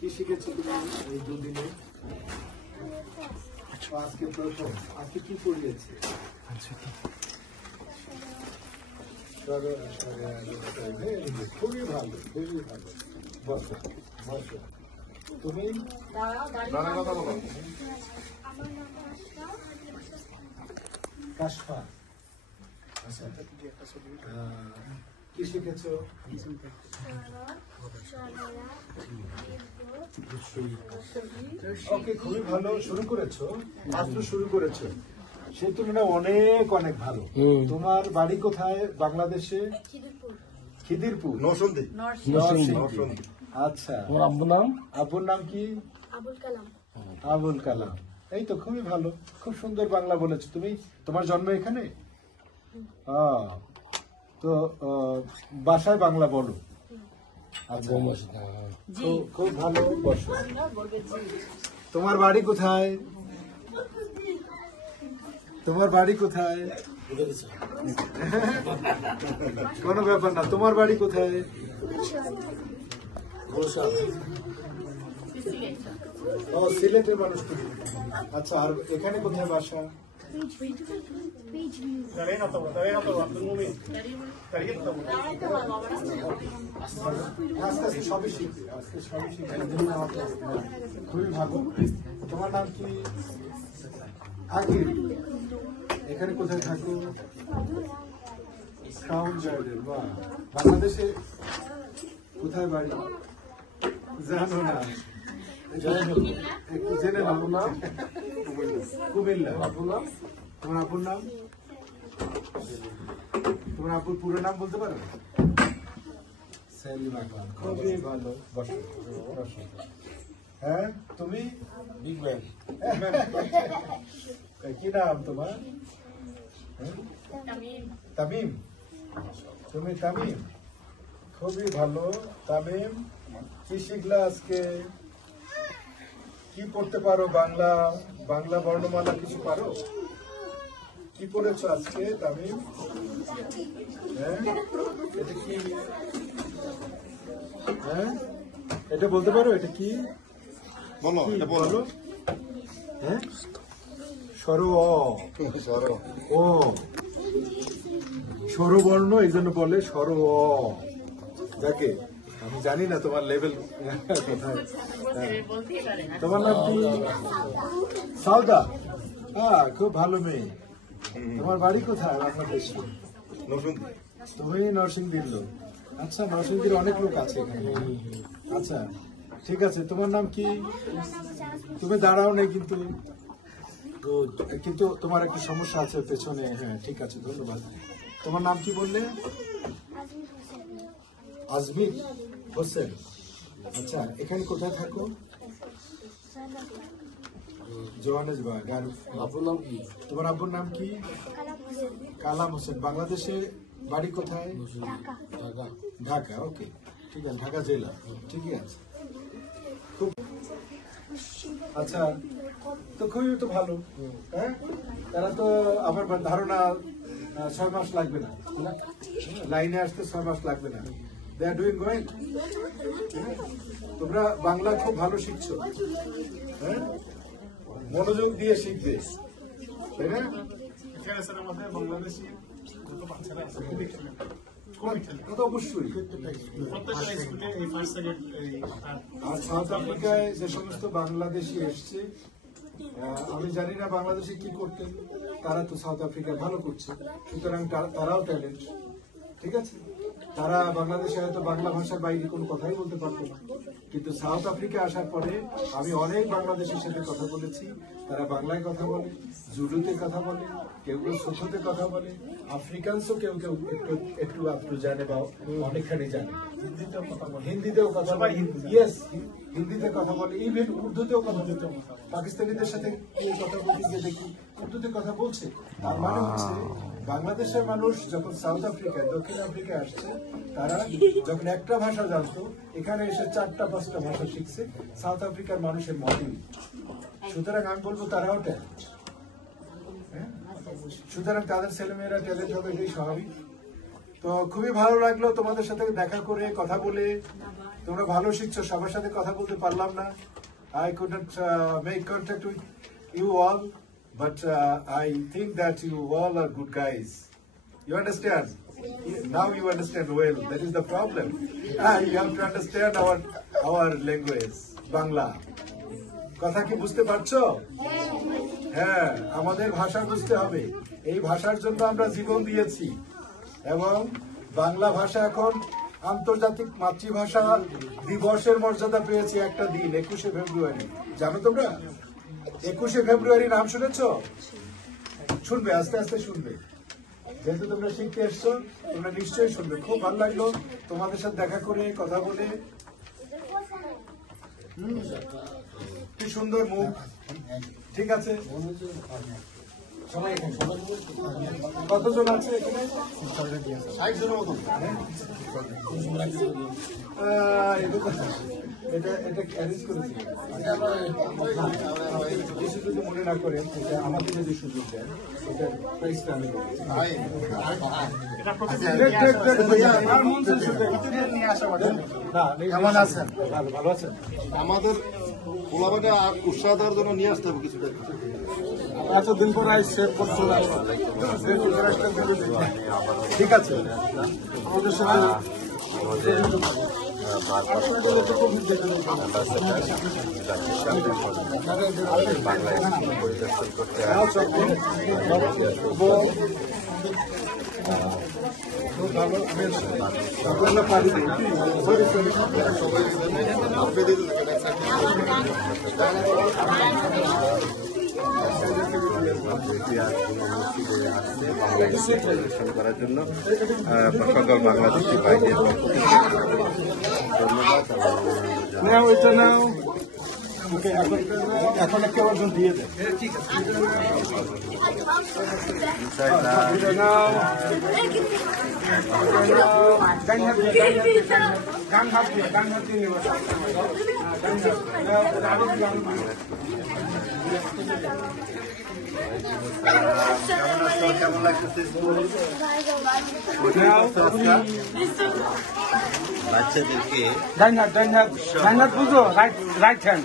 কি শিখেছো তুমি এই দুদিনে? আজকে প্রথম, আজকে কি পড়িয়েছে? খুবই ভালো, খুবই ভালো। বসো বসো। তুমি কাশফা, আচ্ছা কি শিখেছো? ওকে, খুবই ভালো। শুরু করেছো, মাত্র শুরু করেছো, সেই তুলনায় অনেক অনেক ভালো। তোমার বাড়ি কোথায় বাংলাদেশে? খিদিরপুর, নরসিংদী। আচ্ছা, তোমার আব্বুর নাম? আব্বুর নাম কি? আবুল কালাম। আবুল কালাম, এই তো খুবই ভালো, খুব সুন্দর বাংলা বলেছো তুমি। তোমার জন্ম এখানে? তো বাসায় বাংলা বলো? আচ্ছা, খুব ভালো। বসো। তোমার বাড়ি কোথায়? তোমার বাড়ি কোথায়? কোনো ব্যাপার না। তোমার বাড়ি কোথায়? ও, সিলেটের মানুষ তুমি। আচ্ছা, আর এখানে কোথায় বাসা? সবই শিখবে, আজকে সবই শিখবে। খুবই ভালো। তোমার নাম কি? আকিব। এখানে কোথায় থাকো? Crown garden. বাহ, বাংলাদেশে কোথায় বাড়ি? জানো না? একটু জেনে নাও। নাম কুমিল্লা। তোমার আপুর নাম? তোমার আপুর পুরো নাম বলতে পারো? সেলিমা খান। খুবই ভালো। বসো বসো। হ্যাঁ, তুমি? Big man. কি নাম তোমার? তামিম। তুমি তামিম, খুবই ভালো। তামিম, কি শিখলা আজকে? কি পড়তে পারো? বাংলা, বাংলা বর্ণমালা কিছু পারো? কি পড়েছো আজকে তামিম? হ্যাঁ, এটা কি? হ্যাঁ, এটা বলতে পারো? এটা কি বলো? এটা বলো। হ্যাঁ, স্বর ও, স্বরবর্ণ, এই জন্য বলে স্বর অ। যাকে আমি জানি না তোমার লেভেল কোথায়। তোমার নাম কি? সাউদা। হ্যাঁ, খুব ভালো মেয়ে। তোমার বাড়ি কোথায় বাংলাদেশে? তুমি নরসিংদীর লোক? আচ্ছা, নরসিংদীর অনেক লোক আছে এখানে। আচ্ছা, ঠিক আছে। তোমার নাম কি? তুমি দাঁড়াও নেই কিন্তু, কিন্তু তোমার একটা সমস্যা আছে পেছনে। হ্যাঁ, ঠিক আছে, ধন্যবাদ। তোমার নাম কি বললে? আজমির হোসেন। আচ্ছা, এখানে কোথায় থাকো? জোহানেসবার্গ। আর আব্বুর নাম কি? তোমার আব্বুর নাম কি? কালাম হোসেন। বাংলাদেশে বাড়ি কোথায়? ঢাকা। ওকে, ঠিক আছে, ঢাকা জেলা। ঠিকই আছে, খুব আচ্ছা। তো খুবই তো ভালো। হ্যাঁ, তারা তো আমার ধারণা 6 মাস লাগবে না, লাইনে আসতে 6 মাস লাগবে না। দে আর ডুইং ওয়েল। তোমরা বাংলা খুব ভালো শিখছো। হ্যাঁ, মনোযোগ দিয়ে শিখবে, তাই না? অবশ্যই। আর সাউথ আফ্রিকায় যে সমস্ত বাংলাদেশি এসছে, আমি জানি না বাংলাদেশে কি করতেন, তারা তো সাউথ আফ্রিকায় ভালো করছে, সুতরাং তারাও ট্যালেন্ট। ঠিক আছে, তারা বাংলাদেশে হয়তো বাংলা ভাষার বাইরে কোনো কথাই বলতে পারতো না, কিন্তু সাউথ আফ্রিকা আসার পরে আমি অনেক বাংলাদেশের সাথে কথা বলেছি। তারা বাংলায় কথা বলে, জুলুতে কথা বলে, কেউ কেউ সোথোতে কথা বলে, আফ্রিকানসও কেউ কেউ একটু একটু জানে বা অনেকখানি জানে। হিন্দিতেও কথা বলে। ইয়েস, হিন্দিতে কথা বলে, ইভেন উর্দুতেও কথা বলতে। পাকিস্তানিদের সাথে কথা বলতে দেখি উর্দুতে কথা বলছে। তার মানে হচ্ছে বাংলাদেশের মানুষ যখন সাউথ আফ্রিকায়, দক্ষিণ আফ্রিকায় আসছে, তারা যখন একটা ভাষা জানতো, এখানে এসে 4টা 5টা ভাষা শিখছে সাউথ আফ্রিকার মানুষের মতেই। সুতরাং আমি বলবো তারাও ট্যালেন্ট। সুতরাং তাদের ছেলেমেয়েরা ট্যালেন্ট হবে, এটাই স্বাভাবিক। তো খুবই ভালো লাগলো তোমাদের সাথে দেখা করে, কথা বলে। তো তোমরা ভালো শিখছো, সবার সাথে কথা বলতে পারলাম না। I couldn't make contact with you all, but I think that you all are good guys. You understand? Now you understand well. That is the problem. You have to understand our language, Bangla. কথা কি বুঝতে পারছো? হ্যাঁ, আমাদের ভাষা বুঝতে হবে। এই ভাষার জন্য আমরা জীবন দিয়েছি এবং বাংলা ভাষা এখন আন্তর্জাতিক মাতৃভাষা দিবসের মর্যাদা পেয়েছে একটা দিন, 21শে ফেব্রুয়ারি। জানো তোমরা 21শে ফেব্রুয়ারি নাম শুনেছো? শুনবে, আস্তে আস্তে শুনবে। যেহেতু তোমরা শিখতে এসছো, তোমরা নিশ্চয়ই শুনবে। খুব ভালো লাগলো তোমাদের সাথে দেখা করে, কথা বলে। কি সুন্দর মুখ। ঠিক আছে, কতজন আছে এখানে? 60 জনের মতো। এটা অ্যারেঞ্জ করেছি। কিছু যদি মনে না করেন, এটা আমাকে যদি সুযোগ দেন, এটার প্রাইসটা আমি কেমন আছেন? ভালো আছেন? আমাদের পোলাবাটা উৎসাহ দেওয়ার জন্য নিয়ে আসতে হবে কিছুটা। এতদিন পর আসছে, ঠিক আছে। আমাদের সাথে করার জন্য সকল বাংলাদেশি ভাইদের ধন্যবাদ। এখন একটা অর্জন দিয়ে দেন। কেমন লাগতেছে বাচ্চাদেরকে? ডাইনাট বুঝো, রাইট হ্যান্ড।